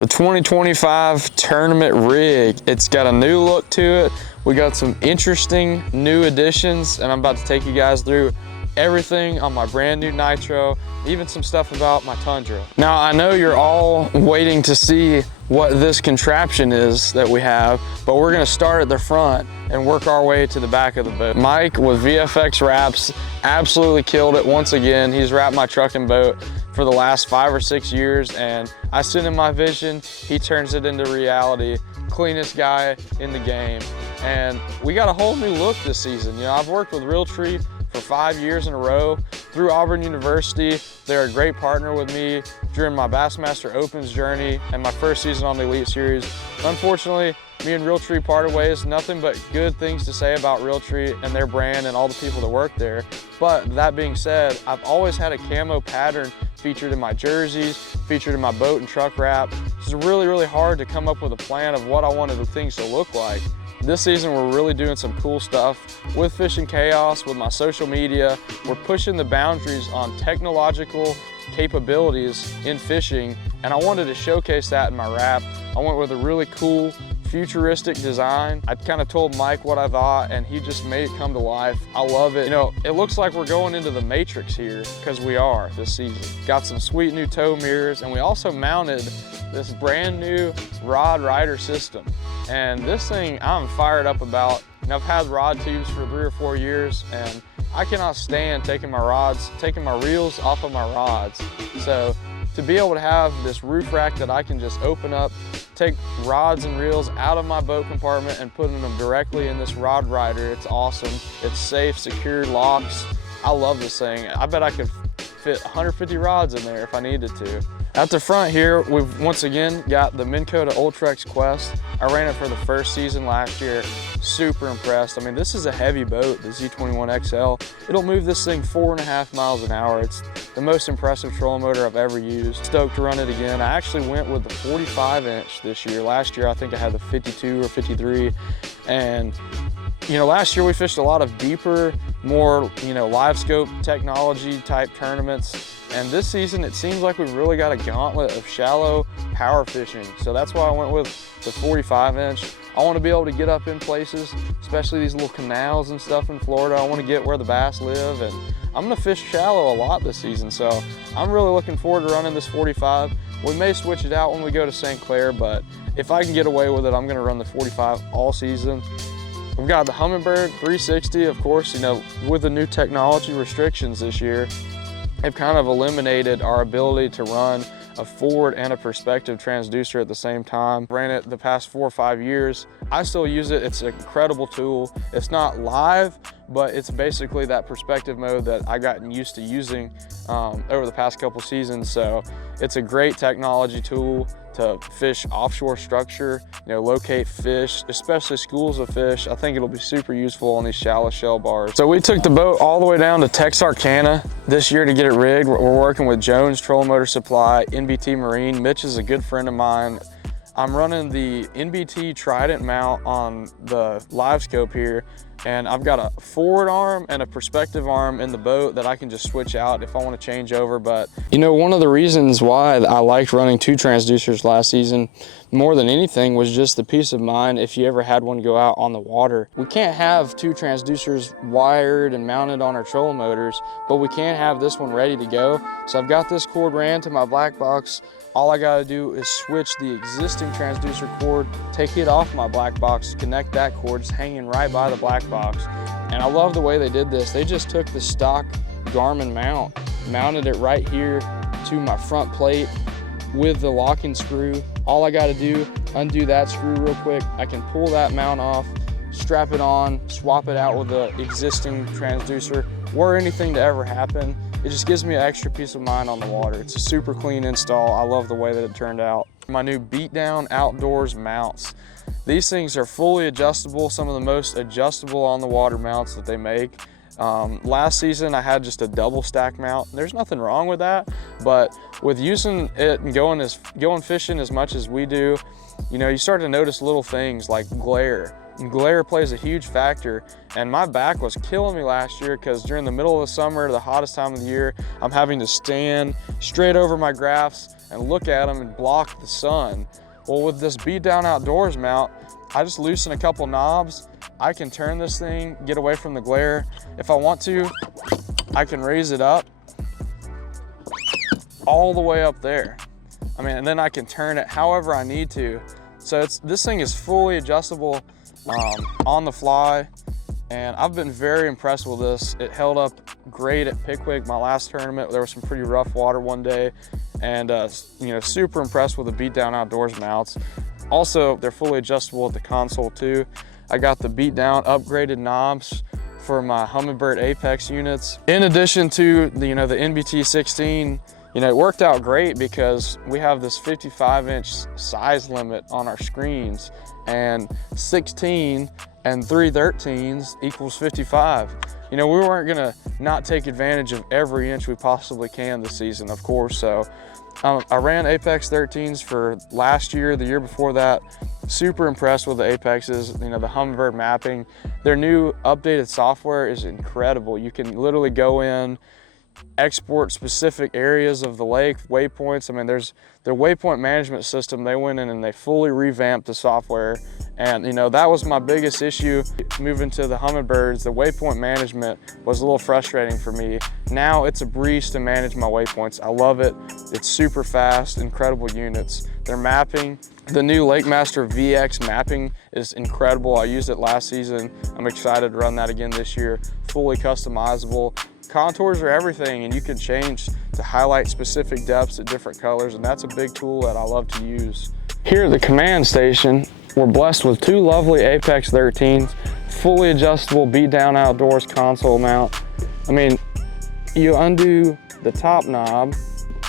The 2025 tournament rig, it's got a new look to it. We got some interesting new additions, and I'm about to take you guys through everything on my brand new Nitro, even some stuff about my Tundra. Now, I know you're all waiting to see what this contraption is that we have, but we're gonna start at the front and work our way to the back of the boat. Mike with VFX Wraps absolutely killed it once again. He's wrapped my truck and boat for the last 5 or 6 years, and I send him my vision, he turns it into reality. Cleanest guy in the game. And we got a whole new look this season. You know, I've worked with Realtree for 5 years in a row through Auburn University. They're a great partner with me during my Bassmaster Opens journey and my first season on the Elite Series. Unfortunately, me and Realtree parted ways. Nothing but good things to say about Realtree and their brand and all the people that work there. But that being said, I've always had a camo pattern featured in my jerseys, featured in my boat and truck wrap. It's really, really hard to come up with a plan of what I wanted the things to look like. This season, we're really doing some cool stuff with Fishing Chaos, with my social media. We're pushing the boundaries on technological capabilities in fishing, and I wanted to showcase that in my wrap. I went with a really cool, futuristic design. I kind of told Mike what I thought, and he just made it come to life. I love it. You know, it looks like we're going into the Matrix here, because we are this season. Got some sweet new tow mirrors, and we also mounted this brand new rod rider system. And this thing I'm fired up about. And I've had rod tubes for 3 or 4 years, and I cannot stand taking my reels off of my rods. So to be able to have this roof rack that I can just open up, take rods and reels out of my boat compartment and putting them directly in this rod rider, it's awesome. It's safe, secure, locks. I love this thing. I bet I could fit 150 rods in there if I needed to. At the front here, we've once again got the Minn Kota Ultrex Quest. I ran it for the first season last year. Super impressed. I mean, this is a heavy boat, the Z21XL. It'll move this thing 4.5 miles an hour. It's the most impressive trolling motor I've ever used. Stoked to run it again. I actually went with the 45-inch this year. Last year, I think I had the 52 or 53. And you know, last year we fished a lot of deeper, more, you know, live scope technology type tournaments. And this season, it seems like we've really got a gauntlet of shallow power fishing. So that's why I went with the 45-inch. I want to be able to get up in places, especially these little canals and stuff in Florida. I want to get where the bass live, and I'm going to fish shallow a lot this season. So I'm really looking forward to running this 45. We may switch it out when we go to St. Clair, but if I can get away with it, I'm going to run the 45 all season. We've got the Humminbird 360, of course. You know, with the new technology restrictions this year, have kind of eliminated our ability to run a forward and a perspective transducer at the same time. Ran it the past 4 or 5 years. I still use it. It's an incredible tool. It's not live, but it's basically that perspective mode that I gotten used to using over the past couple seasons. So it's a great technology tool to fish offshore structure, you know, locate fish, especially schools of fish. I think it'll be super useful on these shallow shell bars. So we took the boat all the way down to Texarkana this year to get it rigged. We're working with Jones Trolling Motor Supply, NBT Marine. Mitch is a good friend of mine. I'm running the NBT Trident mount on the live scope here, and I've got a forward arm and a perspective arm in the boat that I can just switch out if I want to change over. But you know, one of the reasons why I liked running 2 transducers last season more than anything was just the peace of mind if you ever had one go out on the water. We can't have 2 transducers wired and mounted on our trolling motors, but we can have this one ready to go. So I've got this cord ran to my black box. All I gotta do is switch the existing transducer cord, take it off my black box, connect that cord, it's hanging right by the black box. And I love the way they did this. They just took the stock Garmin mount, mounted it right here to my front plate with the locking screw. All I gotta do, undo that screw real quick. I can pull that mount off, strap it on, swap it out with the existing transducer. Were anything to ever happen, it just gives me an extra peace of mind on the water. It's a super clean install. I love the way that it turned out. My new Beatdown Outdoors mounts. These things are fully adjustable, some of the most adjustable on the water mounts that they make. Last season I had just a double stack mount. There's nothing wrong with that, but with using it and going fishing as much as we do, you know, you start to notice little things like glare. And glare plays a huge factor, and my back was killing me last year because during the middle of the summer, the hottest time of the year, I'm having to stand straight over my graphs and look at them and block the sun. Well, with this Beat Down Outdoors mount, I just loosen a couple knobs. I can turn this thing, get away from the glare. If I want to, I can raise it up all the way up there. I mean, and then I can turn it however I need to. So this thing is fully adjustable on the fly, and I've been very impressed with this. It held up great at Pickwick, my last tournament. There was some pretty rough water one day, and you know, super impressed with the Beat Down Outdoors mounts. Also, they're fully adjustable at the console too. I got the Beat Down upgraded knobs for my Humminbird Apex units. In addition to the, you know, the NBT 16, you know, it worked out great because we have this 55-inch size limit on our screens, and 16 and 3/13 equals 55. You know, we weren't gonna not take advantage of every inch we possibly can this season, of course. So I ran Apex 13s for last year, the year before that. Super impressed with the Apexes, you know, the Humminbird mapping. Their new updated software is incredible. You can literally go in, export specific areas of the lake, waypoints. I mean, their waypoint management system, they went in and they fully revamped the software. And you know, that was my biggest issue moving to the Humminbirds. The waypoint management was a little frustrating for me. Now it's a breeze to manage my waypoints. I love it. It's super fast, incredible units. Their mapping, the new Bassmaster VX mapping is incredible. I used it last season. I'm excited to run that again this year. Fully customizable. Contours are everything, and you can change to highlight specific depths at different colors, and that's a big tool that I love to use. Here at the command station, we're blessed with two lovely Apex 13s, fully adjustable Beat Down Outdoors console mount. I mean, you undo the top knob,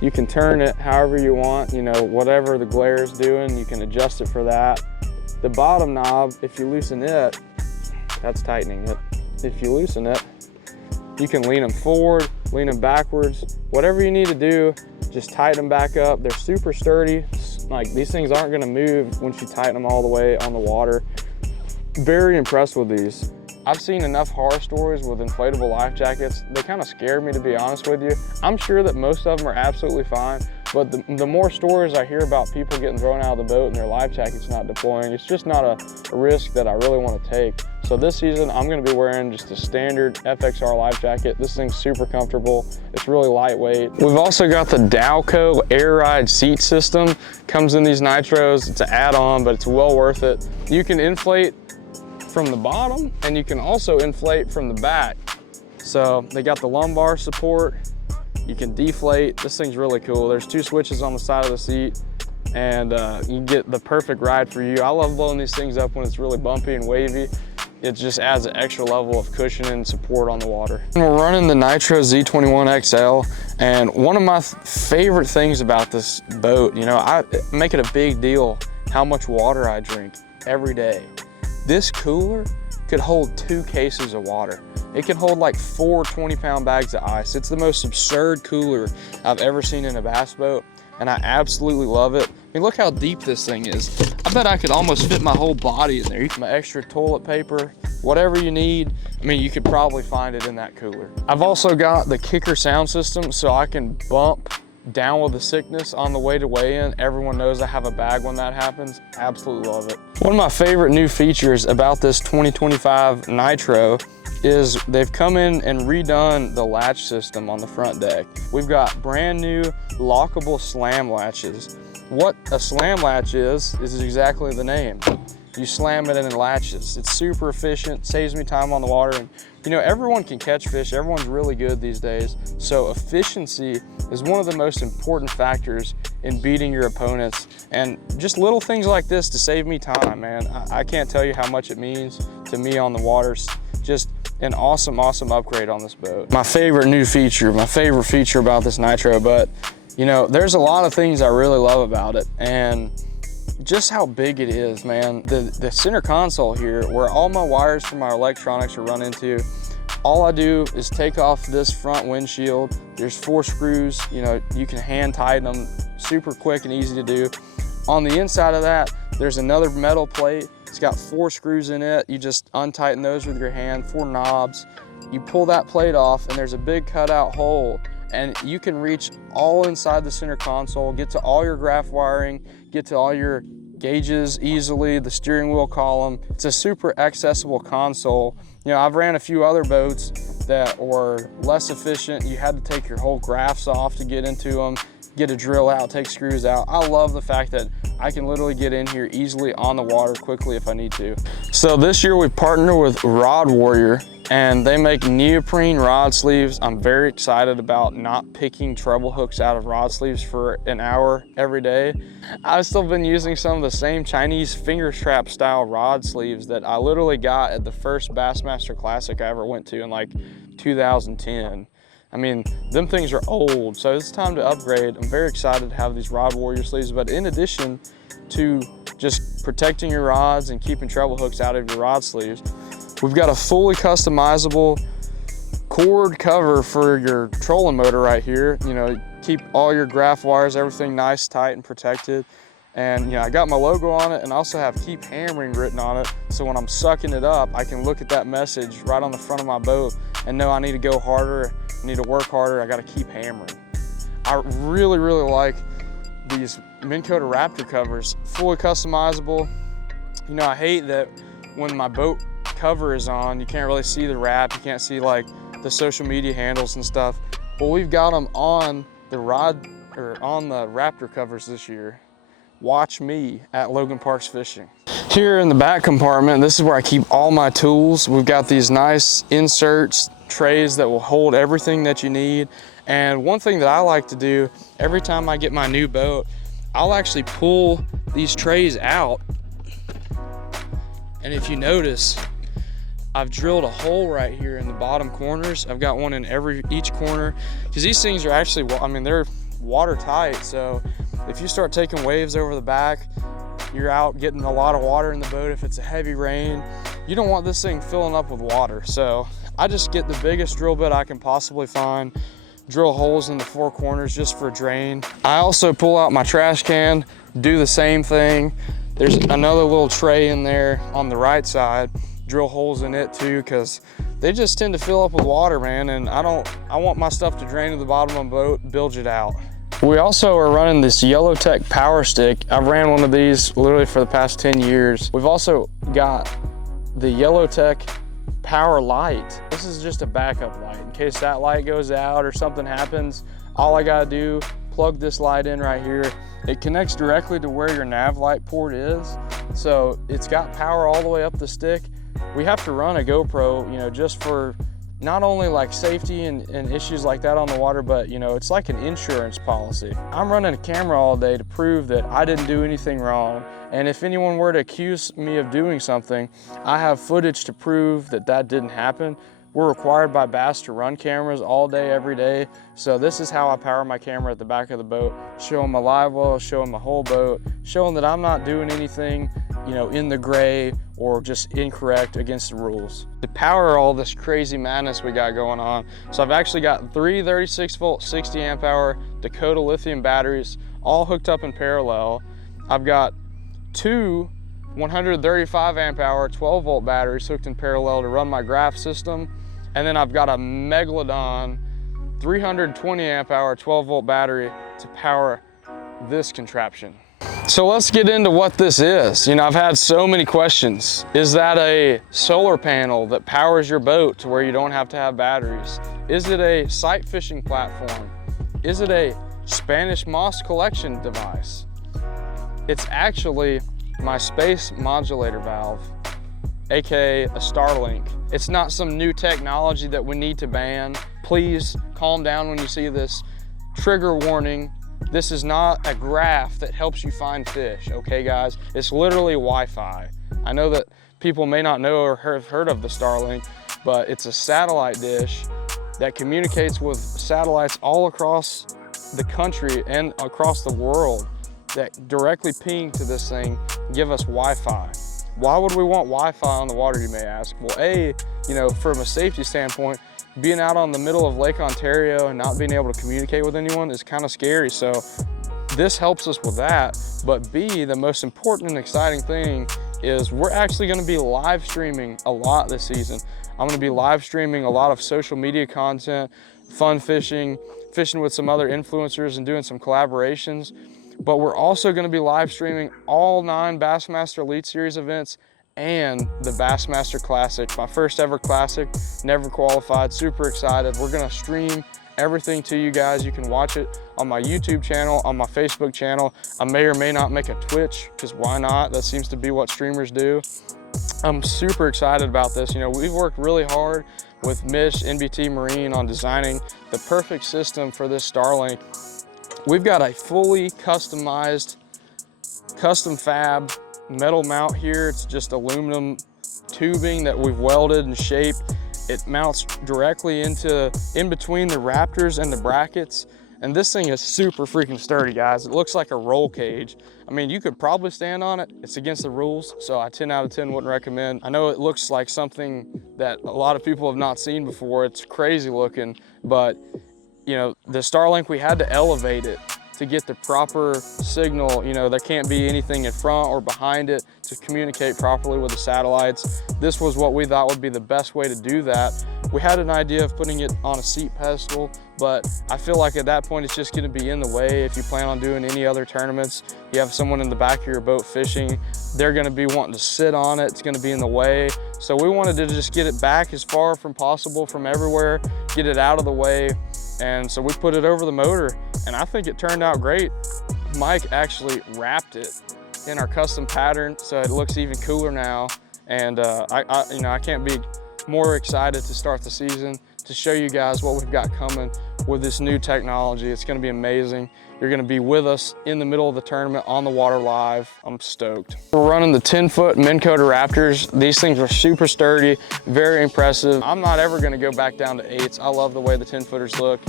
you can turn it however you want, you know, whatever the glare is doing, you can adjust it for that. The bottom knob, if you loosen it, that's tightening it. If you loosen it, you can lean them forward, lean them backwards, whatever you need to do, just tighten them back up. They're super sturdy. Like, these things aren't gonna move once you tighten them all the way on the water. Very impressed with these. I've seen enough horror stories with inflatable life jackets. They kind of scare me, to be honest with you. I'm sure that most of them are absolutely fine, but the more stories I hear about people getting thrown out of the boat and their life jackets not deploying, it's just not a risk that I really want to take. So this season, I'm gonna be wearing just a standard FXR life jacket. This thing's super comfortable. It's really lightweight. We've also got the Dowco Air Ride seat system. Comes in these nitros. It's an add-on, but it's well worth it. You can inflate from the bottom, and you can also inflate from the back. So they got the lumbar support. You can deflate. This thing's really cool. There's two switches on the side of the seat, and you get the perfect ride for you. I love blowing these things up when it's really bumpy and wavy. It just adds an extra level of cushion and support on the water. And we're running the Nitro Z21 XL, and one of my favorite things about this boat, you know, I make it a big deal how much water I drink every day. This cooler could hold 2 cases of water. It can hold like 4 20-pound bags of ice. It's the most absurd cooler I've ever seen in a bass boat, and I absolutely love it. I mean, look how deep this thing is. I bet I could almost fit my whole body in there. My extra toilet paper, whatever you need, I mean, you could probably find it in that cooler. I've also got the kicker sound system, so I can bump down with the sickness on the way to weigh-in. Everyone knows I have a bag when that happens. Absolutely love it. One of my favorite new features about this 2025 Nitro is they've come in and redone the latch system on the front deck. We've got brand new lockable slam latches. What a slam latch is exactly the name. You slam it and it latches. It's super efficient, saves me time on the water. And you know, everyone can catch fish. Everyone's really good these days. So efficiency is one of the most important factors in beating your opponents. And just little things like this to save me time, man. I can't tell you how much it means to me on the waters. Just an awesome, awesome upgrade on this boat. My favorite new feature, my favorite feature about this Nitro, but you know, there's a lot of things I really love about it. And just how big it is, man. The center console here, where all my wires for my electronics are run into, all I do is take off this front windshield. There's 4 screws, you know, you can hand tighten them, super quick and easy to do. On the inside of that, there's another metal plate. It's got 4 screws in it. You just untighten those with your hand, 4 knobs. You pull that plate off and there's a big cutout hole, and you can reach all inside the center console, get to all your graph wiring, get to all your gauges easily, the steering wheel column. It's a super accessible console. You know, I've ran a few other boats that were less efficient. You had to take your whole graphs off to get into them, get a drill out, take screws out. I love the fact that I can literally get in here easily on the water quickly if I need to. So this year we partnered with Rod Warrior, and they make neoprene rod sleeves. I'm very excited about not picking treble hooks out of rod sleeves for an hour every day. I've still been using some of the same Chinese finger strap style rod sleeves that I literally got at the first Bassmaster Classic I ever went to in like 2010. I mean, them things are old, so it's time to upgrade. I'm very excited to have these Rod Warrior sleeves, but in addition to just protecting your rods and keeping treble hooks out of your rod sleeves, we've got a fully customizable cord cover for your trolling motor right here. You know, keep all your graph wires, everything nice, tight, and protected. And you know, I got my logo on it and also have keep hammering written on it. So when I'm sucking it up, I can look at that message right on the front of my boat and know I need to go harder, I need to work harder, I gotta keep hammering. I really, really like these Minn Kota Raptor covers, fully customizable. You know, I hate that when my boat cover is on, you can't really see the wrap, you can't see like the social media handles and stuff. But we've got them on the rod, or on the Raptor covers this year. Watch me at Logan Parks Fishing. Here in the back compartment, this is where I keep all my tools. We've got these nice inserts, trays that will hold everything that you need. And one thing that I like to do every time I get my new boat, I'll actually pull these trays out. And if you notice, I've drilled a hole right here in the bottom corners. I've got one in each corner, because these things are actually, I mean, they're watertight. So if you start taking waves over the back, you're out getting a lot of water in the boat. If it's a heavy rain, you don't want this thing filling up with water. So I just get the biggest drill bit I can possibly find, drill holes in the four corners just for drain. I also pull out my trash can, do the same thing. There's another little tray in there on the right side, drill holes in it too, because they just tend to fill up with water, man. And I want my stuff to drain to the bottom of the boat, bilge it out. We also are running this Yellow Tech power stick. I've ran one of these literally for the past 10 years. We've also got the Yellow Tech power light. This is just a backup light. In case that light goes out or something happens, all I gotta do, plug this light in right here. It connects directly to where your nav light port is. So it's got power all the way up the stick. We have to run a GoPro, you know, just for not only like safety and issues like that on the water, but you know, it's like an insurance policy. I'm running a camera all day to prove that I didn't do anything wrong. And if anyone were to accuse me of doing something, I have footage to prove that that didn't happen. We're required by Bass to run cameras all day, every day. So this is how I power my camera at the back of the boat, showing my live well, showing my whole boat, showing that I'm not doing anything, you know, in the gray or just incorrect against the rules. To power all this crazy madness we got going on, so I've actually got 3 36 volt, 60 amp hour Dakota lithium batteries, all hooked up in parallel. I've got 2 135 amp hour, 12 volt batteries hooked in parallel to run my graph system. And then I've got a Megalodon 320 amp hour, 12 volt battery to power this contraption. So let's get into what this is. You know, I've had so many questions. Is that a solar panel that powers your boat to where you don't have to have batteries? Is it a sight fishing platform? Is it a Spanish moss collection device? It's actually my space modulator valve, AKA a Starlink. It's not some new technology that we need to ban. Please calm down when you see this. Trigger warning. This is not a graph that helps you find fish, okay guys? It's literally Wi-Fi. I know that people may not know or have heard of the Starlink, but it's a satellite dish that communicates with satellites all across the country and across the world that directly ping to this thing, give us Wi-Fi. Why would we want Wi-Fi on the water, you may ask? Well, you know, from a safety standpoint, being out on the middle of Lake Ontario and not being able to communicate with anyone is kind of scary. So this helps us with that. But B, the most important and exciting thing is we're actually gonna be live streaming a lot this season. I'm gonna be live streaming a lot of social media content, fun fishing, fishing with some other influencers and doing some collaborations. But we're also going to be live streaming all 9 Bassmaster Elite Series events and the Bassmaster Classic, my first ever classic, never qualified, super excited. We're going to stream everything to you guys. You can watch it on my YouTube channel, on my Facebook channel. I may or may not make a Twitch, because why not? That seems to be what streamers do. I'm super excited about this. You know, we've worked really hard with Mish NBT Marine on designing the perfect system for this Starlink. We've got a fully customized, custom fab metal mount here. It's just aluminum tubing that we've welded and shaped. It mounts directly in between the Raptors and the brackets. And this thing is super freaking sturdy, guys. It looks like a roll cage. I mean, you could probably stand on it. It's against the rules, so I 10 out of 10 wouldn't recommend. I know it looks like something that a lot of people have not seen before. It's crazy looking, but you know, the Starlink, we had to elevate it to get the proper signal. You know, there can't be anything in front or behind it to communicate properly with the satellites. This was what we thought would be the best way to do that. We had an idea of putting it on a seat pedestal, but I feel like at that point it's just gonna be in the way. If you plan on doing any other tournaments, you have someone in the back of your boat fishing, they're gonna be wanting to sit on it, it's gonna be in the way. So we wanted to just get it back as far from possible from everywhere, get it out of the way. And so we put it over the motor, and I think it turned out great. Mike actually wrapped it in our custom pattern, so it looks even cooler now. And I can't be more excited to start the season, to show you guys what we've got coming with this new technology. It's gonna be amazing. You're gonna be with us in the middle of the tournament on the water live. I'm stoked. We're running the 10-foot Minn Kota Raptors. These things are super sturdy, very impressive. I'm not ever gonna go back down to 8s. I love the way the 10-footers look.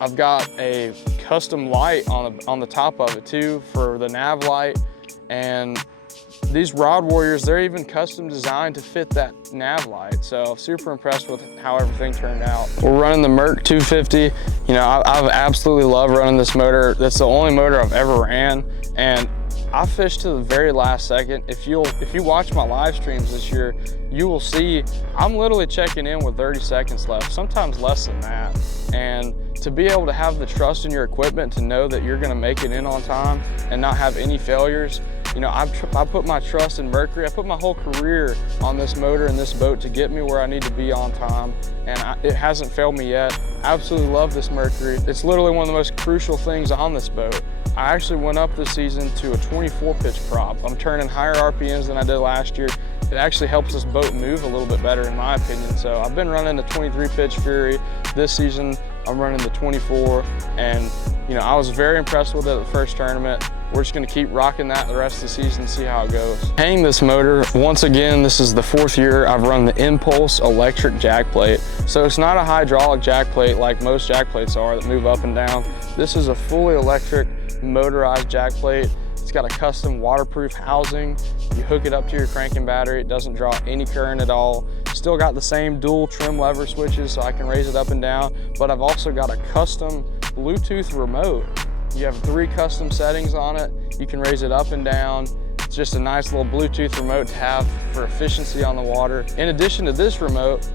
I've got a custom light on the top of it too for the nav light. And these Rod Warriors, they're even custom designed to fit that nav light. So super impressed with how everything turned out. We're running the Merc 250. You know, I've absolutely loved running this motor. That's the only motor I've ever ran. And I fished to the very last second. If you watch my live streams this year, you will see I'm literally checking in with 30 seconds left, sometimes less than that. And to be able to have the trust in your equipment to know that you're gonna make it in on time and not have any failures. You know, I put my trust in Mercury. I put my whole career on this motor and this boat to get me where I need to be on time, and it hasn't failed me yet. I absolutely love this Mercury. It's literally one of the most crucial things on this boat. I actually went up this season to a 24 pitch prop. I'm turning higher RPMs than I did last year. It actually helps this boat move a little bit better in my opinion. So I've been running the 23 pitch Fury. This season I'm running the 24, and you know, I was very impressed with it at the first tournament. We're just gonna keep rocking that the rest of the season and see how it goes. Hang this motor, once again, this is the 4th year I've run the Impulse electric jack plate. So it's not a hydraulic jack plate like most jack plates are that move up and down. This is a fully electric motorized jack plate. It's got a custom waterproof housing. You hook it up to your cranking battery. It doesn't draw any current at all. Still got the same dual trim lever switches so I can raise it up and down, but I've also got a custom Bluetooth remote. You have 3 custom settings on it. You can raise it up and down. It's just a nice little Bluetooth remote to have for efficiency on the water. In addition to this remote,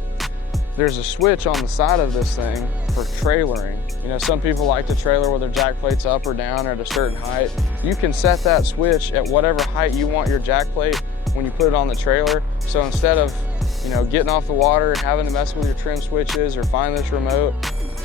there's a switch on the side of this thing for trailering. You know, some people like to trailer with their jack plates up or down or at a certain height. You can set that switch at whatever height you want your jack plate when you put it on the trailer. So instead of, you know, getting off the water and having to mess with your trim switches or find this remote,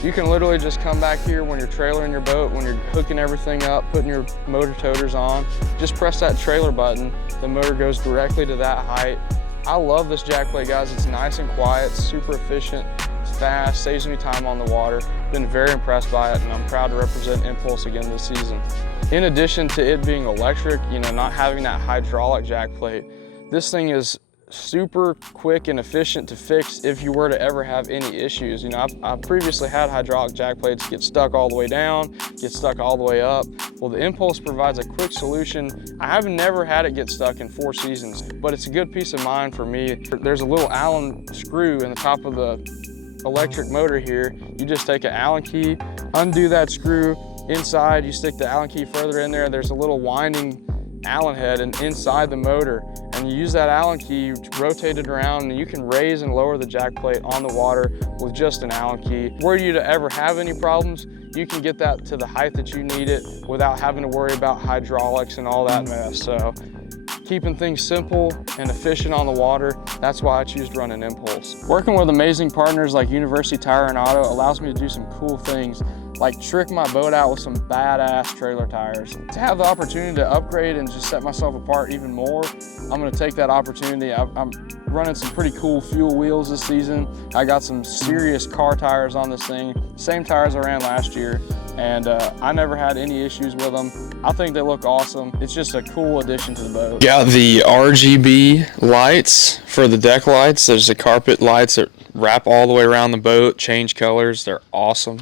you can literally just come back here when you're trailering your boat, when you're hooking everything up, putting your motor toters on, just press that trailer button. The motor goes directly to that height. I love this jack plate, guys. It's nice and quiet, super efficient, it's fast, saves me time on the water. Been very impressed by it, and I'm proud to represent Impulse again this season. In addition to it being electric, you know, not having that hydraulic jack plate, this thing is super quick and efficient to fix if you were to ever have any issues. You know, I've previously had hydraulic jack plates get stuck all the way down, get stuck all the way up. Well, the Impulse provides a quick solution. I have never had it get stuck in 4 seasons, but it's a good peace of mind for me. There's a little Allen screw in the top of the electric motor here. You just take an Allen key, undo that screw. Inside, you stick the Allen key further in there. There's a little winding Allen head and inside the motor, and you use that Allen key, you rotate it around, and you can raise and lower the jack plate on the water with just an Allen key. Were you to ever have any problems, you can get that to the height that you need it without having to worry about hydraulics and all that mess. So keeping things simple and efficient on the water, that's why I choose to run an Impulse. Working with amazing partners like University Tire and Auto allows me to do some cool things, like trick my boat out with some badass trailer tires. To have the opportunity to upgrade and just set myself apart even more, I'm gonna take that opportunity. I'm running some pretty cool fuel wheels this season. I got some serious car tires on this thing, same tires I ran last year, and I never had any issues with them. I think they look awesome. It's just a cool addition to the boat. Got the RGB lights for the deck lights. There's the carpet lights that wrap all the way around the boat, change colors. They're awesome.